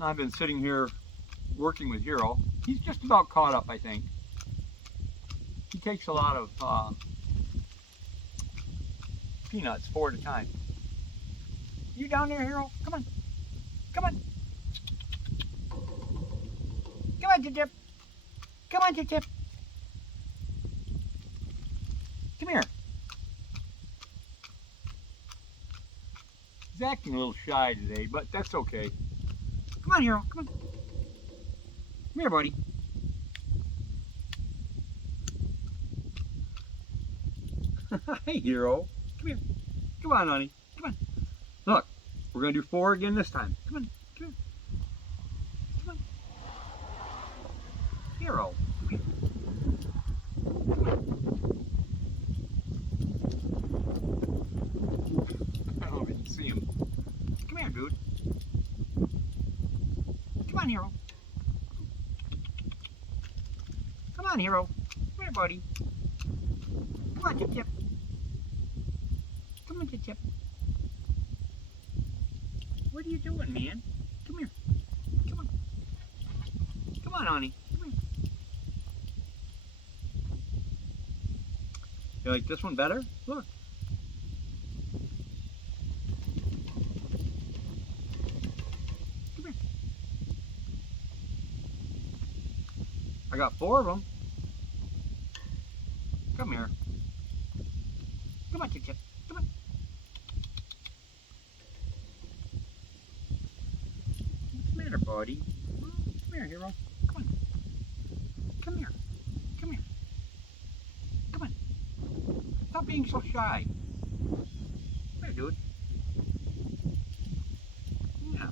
I've been sitting here working with Hero. He's just about caught up, I think. He takes a lot of peanuts 4 at a time. You down there, Hero? Come on. Come on. Come on, Tip. Come on, Tip. Come here. He's acting a little shy today, but that's okay. Come on, Hero. Come on. Come here, buddy. Hi, Hero. Come here. Come on, honey. Come on. Look, we're going to do 4 again this time. Come on. Come here. Come on. Hero. Come here. Come on. I don't know if you can see him. Come here, dude. Come on, Hero. Come on, Hero. Come here, buddy. Come on, Tip. Come on, Tip. What are you doing, man? Come here. Come on. Come on, honey. Come here. You like this one better? Look. Come here. I got 4 of them. Come here. Come on, Tip. Come on. What's the matter, buddy? Come here, Hero. Come on. Come here. Come here. Come on. Stop being so shy. Come here, dude. Yeah.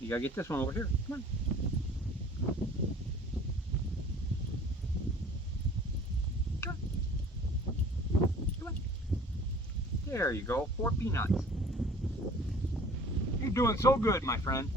You gotta get this one over here. Come on. There you go, 4 peanuts. You're doing so good, my friend.